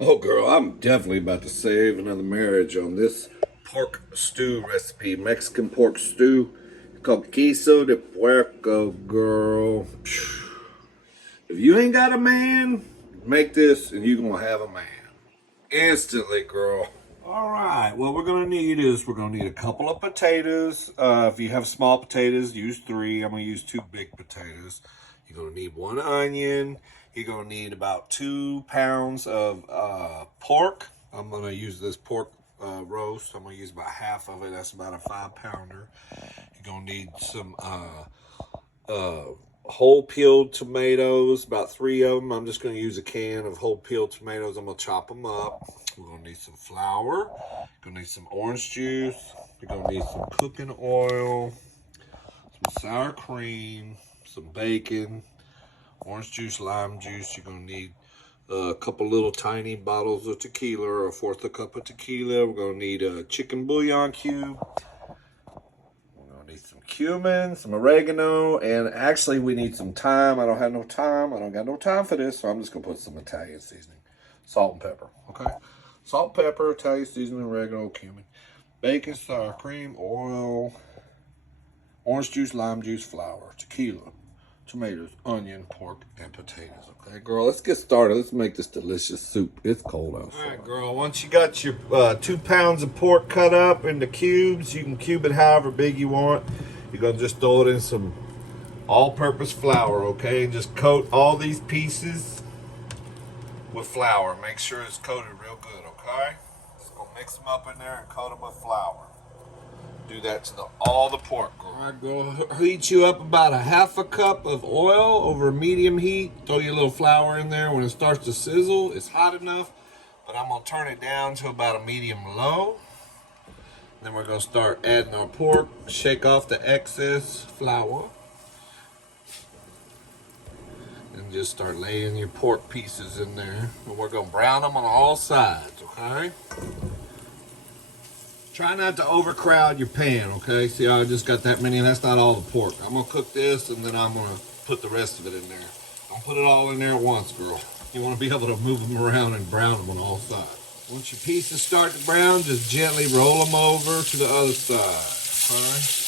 Oh, girl, I'm definitely about to save another marriage on this pork stew recipe. Mexican pork stew called Guiso de Puerco, girl. If you ain't got a man, make this and you're going to have a man. Instantly, girl. All right, what we're going to need is we're going to need a couple of potatoes. If you have small potatoes, use 3. I'm going to use 2 big potatoes. You're going to need 1 onion. You're going to need about 2 pounds of pork. I'm going to use this pork roast. I'm going to use about half of it. That's about a 5-pounder. You're going to need some whole peeled tomatoes, about 3 of them. I'm just going to use a can of whole peeled tomatoes. I'm going to chop them up. We're going to need some flour. You're going to need some orange juice. You're going to need some cooking oil, some sour cream, some bacon, orange juice, lime juice. You're going to need a couple little tiny bottles of tequila, or 1/4 cup of tequila. We're going to need a chicken bouillon cube. We're going to need some cumin, some oregano, and actually we need some thyme. I don't have no thyme. I don't got no time for this, so I'm just going to put some Italian seasoning. Salt and pepper, okay? Salt, pepper, Italian seasoning, oregano, cumin, bacon, sour cream, oil, orange juice, lime juice, flour, tequila, tomatoes, onion, pork, and potatoes. Okay, girl, let's get started. Let's make this delicious soup. It's cold outside. All right, girl, once you got your 2 pounds of pork cut up into cubes, you can cube it however big you want. You're going to just throw it in some all-purpose flour, okay? And just coat all these pieces with flour. Make sure it's coated real good, okay? Just gonna mix them up in there and coat them with flour. Do that to all the pork, girl. All right, girl, heat you up about a 1/2 cup of oil over medium heat. Throw your little flour in there. When it starts to sizzle, it's hot enough, but I'm gonna turn it down to about a medium low. Then we're gonna start adding our pork. Shake off the excess flour. And just start laying your pork pieces in there. And we're gonna brown them on all sides, okay? Try not to overcrowd your pan, okay? See how I just got that many? That's not all the pork. I'm gonna cook this and then I'm gonna put the rest of it in there. Don't put it all in there at once, girl. You wanna be able to move them around and brown them on all sides. Once your pieces start to brown, just gently roll them over to the other side, okay?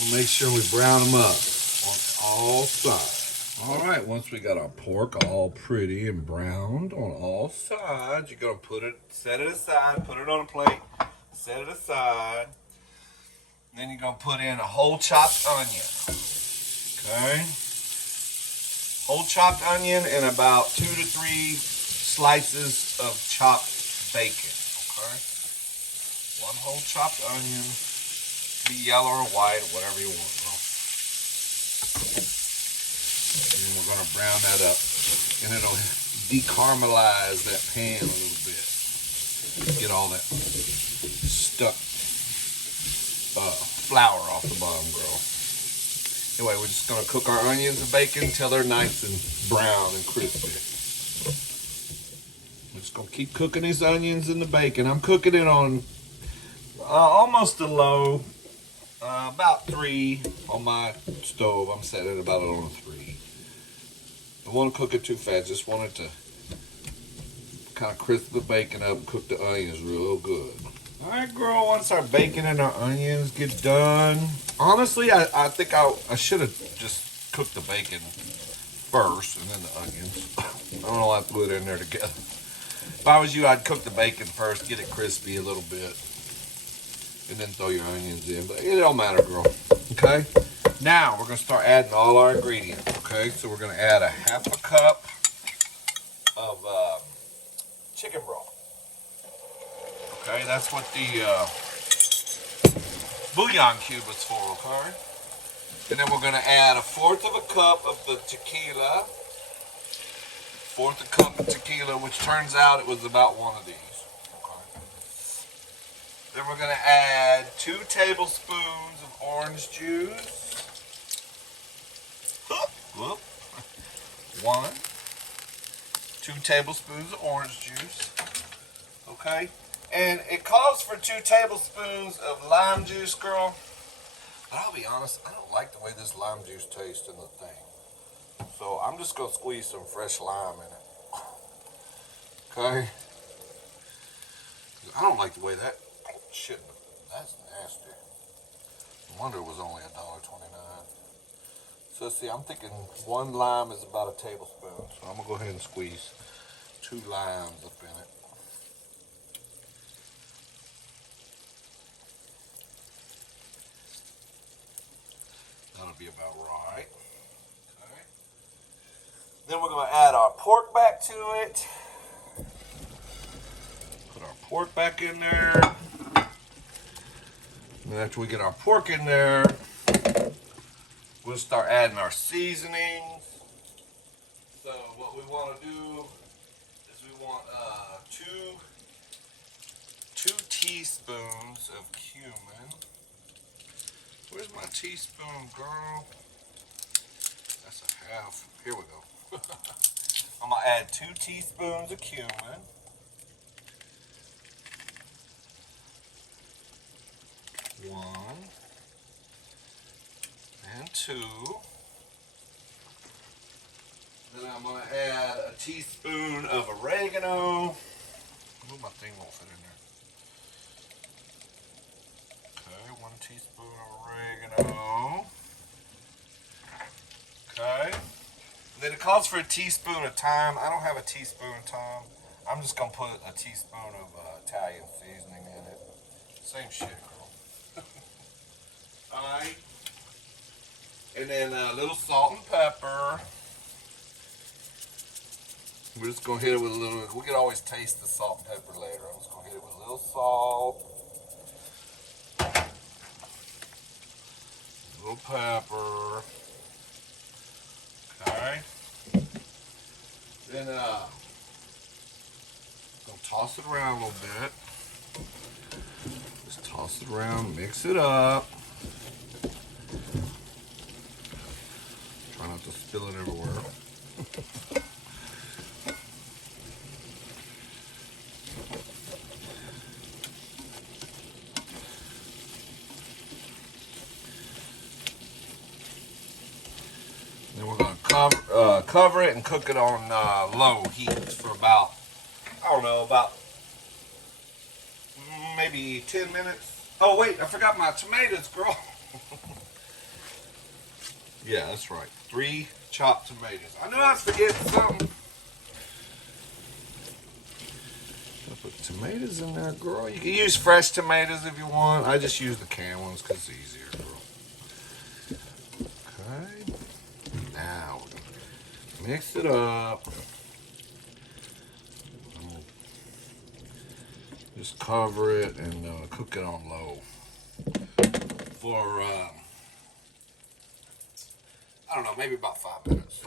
We'll make sure we brown them up on all sides. All right, once we got our pork all pretty and browned on all sides, you're gonna set it aside, put it on a plate, set it aside. Then you're gonna put in a whole chopped onion, okay? Whole chopped onion and about 2 to 3 slices of chopped bacon, okay? 1 whole chopped onion. Be yellow or white, whatever you want, bro. And then we're gonna brown that up, and it'll decaramelize that pan a little bit. Get all that stuck flour off the bottom, girl. Anyway, we're just gonna cook our onions and bacon until they're nice and brown and crispy. We're just gonna keep cooking these onions and the bacon. I'm cooking it on almost a low. About 3 on my stove. I'm setting it about on a 3. Don't want to cook it too fast. Just want it to kind of crisp the bacon up and cook the onions real good. All right, girl. Once our bacon and our onions get done, honestly, I think I should have just cooked the bacon first and then the onions. I don't know why I threw it in there together. If I was you, I'd cook the bacon first, get it crispy a little bit, and then throw your onions in. But it don't matter, girl. Okay? Now we're gonna start adding all our ingredients. Okay? So we're gonna add a 1/2 cup of chicken broth. Okay, that's what the bouillon cube is for, okay? And then we're gonna add a 1/4 cup of the tequila. 1/4 cup of tequila, which turns out it was about 1 of these. Then we're going to add 2 tablespoons of orange juice. Whoop. 1. 2 tablespoons of orange juice. Okay? And it calls for 2 tablespoons of lime juice, girl. But I'll be honest, I don't like the way this lime juice tastes in the thing. So I'm just gonna squeeze some fresh lime in it. Okay? I don't like the way that shit, that's nasty. No wonder it was only $1.29. So see, I'm thinking 1 lime is about a tablespoon. So I'm gonna go ahead and squeeze 2 limes up in it. That'll be about right. Okay. Then we're gonna add our pork back to it. Put our pork back in there. And after we get our pork in there, we'll start adding our seasonings. So what we want to do is we want two teaspoons of cumin. Where's my teaspoon, girl? That's a half. Here we go. I'm gonna add 2 teaspoons of cumin. 1 and 2. Then I'm going to add a teaspoon of oregano. Ooh, my thing won't fit in there. Okay, 1 teaspoon of oregano. Okay. And then it calls for a teaspoon of thyme. I don't have a teaspoon of thyme. I'm just going to put a teaspoon of Italian seasoning in it. Same shit, girl. Alright. And then a little salt and pepper. We're just going to hit it with a little, we can always taste the salt and pepper later. I'm just going to hit it with a little salt. A little pepper. Okay. Then, going to toss it around a little bit. Just toss it around, mix it up. Try not to spill it everywhere. Then we're going to cover it and cook it on low heat for about, I don't know, about maybe 10 minutes. Oh wait, I forgot my tomatoes, girl. Yeah, that's right. 3 chopped tomatoes. I knew I was forgetting something. I'll put tomatoes in there, girl. You can use fresh tomatoes if you want. I just use the canned ones because it's easier, girl. Okay. Now, mix it up. Just cover it and cook it on low for, I don't know, maybe about 5 minutes.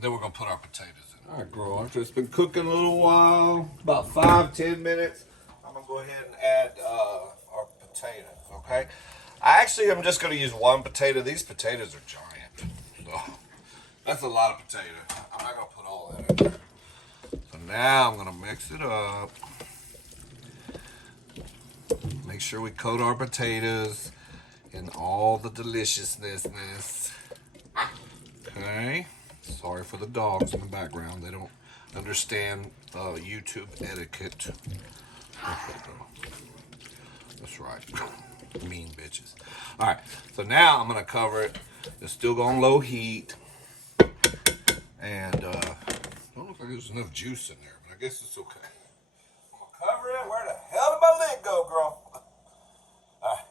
Then we're going to put our potatoes in. All right, girl, after it's been cooking a little while, about 5-10 minutes, I'm going to go ahead and add our potatoes, okay? I actually am just going to use 1 potato. These potatoes are giant. So that's a lot of potato. I'm not going to put all that in there. So now I'm going to mix it up. Make sure we coat our potatoes in all the deliciousness. Okay. Sorry for the dogs in the background. They don't understand YouTube etiquette. That's right. Mean bitches. All right. So now I'm going to cover it. It's still going low heat. And I don't look like there's enough juice in there, but I guess it's okay. I'm going to cover it. Where the hell did my lid go, girl? All right.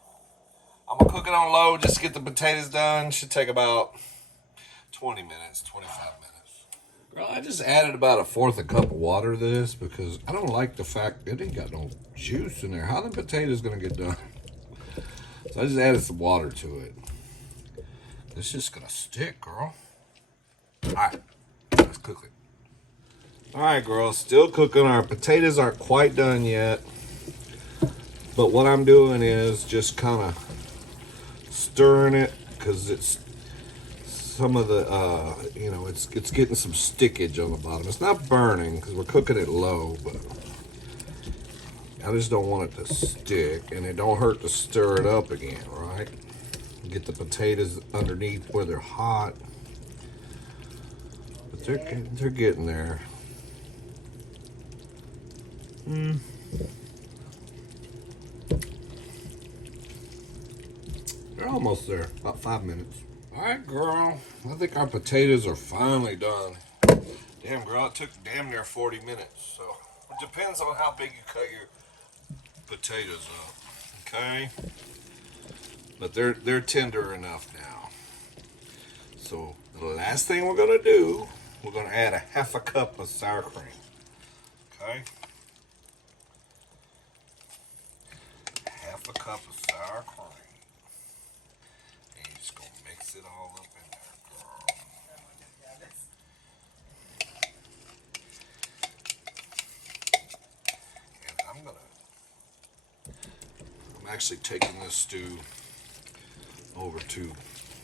I'm going to cook it on low just to get the potatoes done. Should take about 20 minutes, 25 minutes. Girl, I just added about 1/4 cup of water to this because I don't like the fact it ain't got no juice in there. How the potatoes going to get done? So I just added some water to it. It's just going to stick, girl. All right, let's cook it. All right, girl, still cooking. Our potatoes aren't quite done yet. But what I'm doing is just kind of stirring it because it's some of the, it's getting some stickage on the bottom. It's not burning because we're cooking it low, but I just don't want it to stick, and it don't hurt to stir it up again, right? Get the potatoes underneath where they're hot. But they're getting there. They're almost there. About 5 minutes. All right, girl. I think our potatoes are finally done. Damn, girl, it took damn near 40 minutes. So it depends on how big you cut your potatoes up. Okay. But they're tender enough now. So the last thing we're gonna do, we're gonna add a half a cup of sour cream. Okay. Half a cup of sour cream. And you're just gonna mix it all up in there, girl. And I'm actually taking this stew over to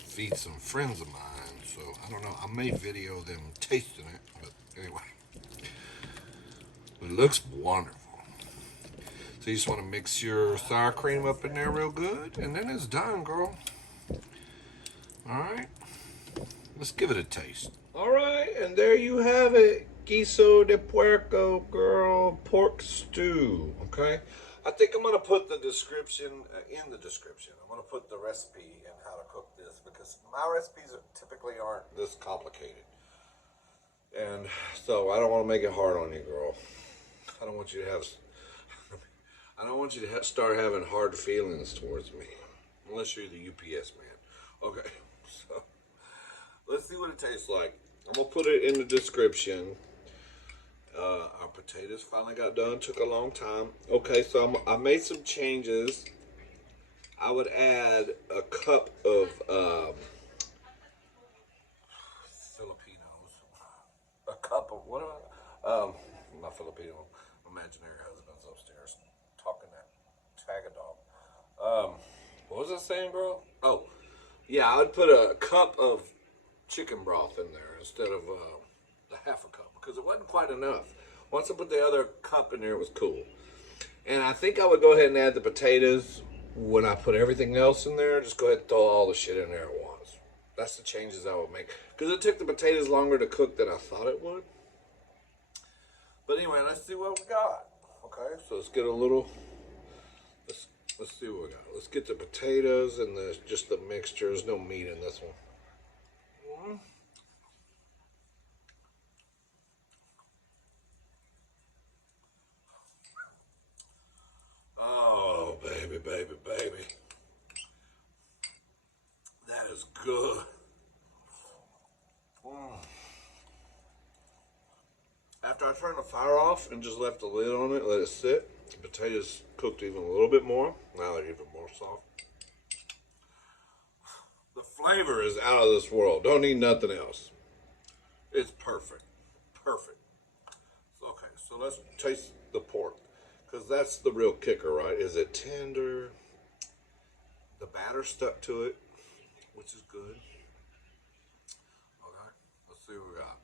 feed some friends of mine. So I don't know, I may video them tasting it, but anyway. It looks wonderful. So you just want to mix your sour cream up in there real good, and then it's done, girl. All right, let's give it a taste. All right, and there you have it. Guiso de Puerco, girl, pork stew, okay? I think I'm gonna put the description in the description. I'm gonna put the recipe and how to cook this, because my recipes typically aren't this complicated. And so I don't want to make it hard on you, girl. I don't want you to start having hard feelings towards me, unless you're the UPS man. Okay, so let's see what it tastes like. I'm gonna put it in the description. Our potatoes finally got done. Took a long time. Okay, so I made some changes. I would add a cup of Filipinos. A cup of what? Not Filipino. Imaginary husband's upstairs talking that Tagadog. What was I saying, girl? Oh, yeah, I would put a cup of chicken broth in there instead of the half a cup, because it wasn't quite enough. Once I put the other cup in there, it was cool. And I think I would go ahead and add the potatoes when I put everything else in there. Just go ahead and throw all the shit in there at once. That's the changes I would make, because it took the potatoes longer to cook than I thought it would. But anyway, let's see what we got. Okay, so let's get a little. Let's see what we got. Let's get the potatoes and just the mixture. There's no meat in this one. Oh, baby, baby, baby. That is good. After I turned the fire off and just left the lid on it, let it sit, the potatoes cooked even a little bit more. Now they're even more soft. The flavor is out of this world. Don't need nothing else. It's perfect. Perfect. Okay, so let's taste the pork, because that's the real kicker, right? Is it tender? The batter stuck to it, which is good. Okay, let's see what we got.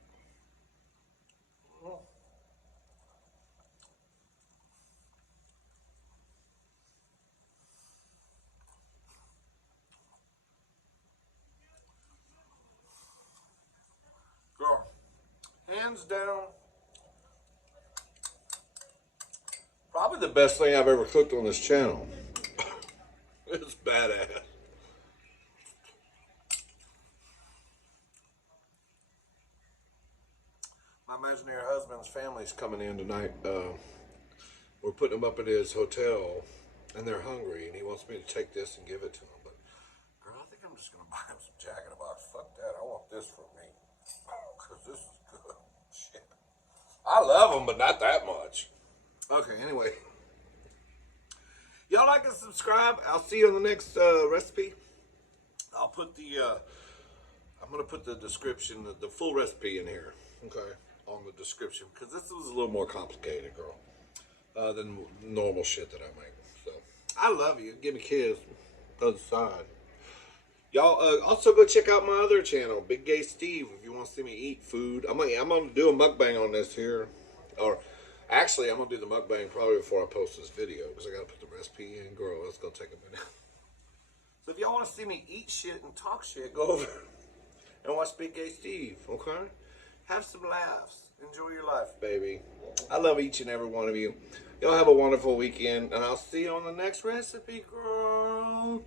Girl, hands down, probably the best thing I've ever cooked on this channel. It's badass. My imaginary husband's family's coming in tonight. We're putting them up at his hotel, and they're hungry, and he wants me to take this and give it to them. But, girl, I think I'm just going to buy him some Jack in the Box. Fuck that. I want this for me, because this is good. Shit. I love them, but not that much. Okay, anyway. Y'all like and subscribe. I'll see you on the next recipe. I'll put I'm going to put the description, the full recipe in here, okay, on the description, because this was a little more complicated, girl, than normal shit that I make. So, I love you. Give me a kiss. Other side. Y'all also go check out my other channel, Big Gay Steve, if you want to see me eat food. I'm gonna do a mukbang on this here, or actually I'm gonna do the mukbang probably before I post this video, because I gotta put the recipe in. Girl, it's gonna take a minute. So if y'all want to see me eat shit and talk shit, go over and watch Big Gay Steve, okay? Have some laughs. Enjoy your life, baby. I love each and every one of you. Y'all have a wonderful weekend, and I'll see you on the next recipe, girl.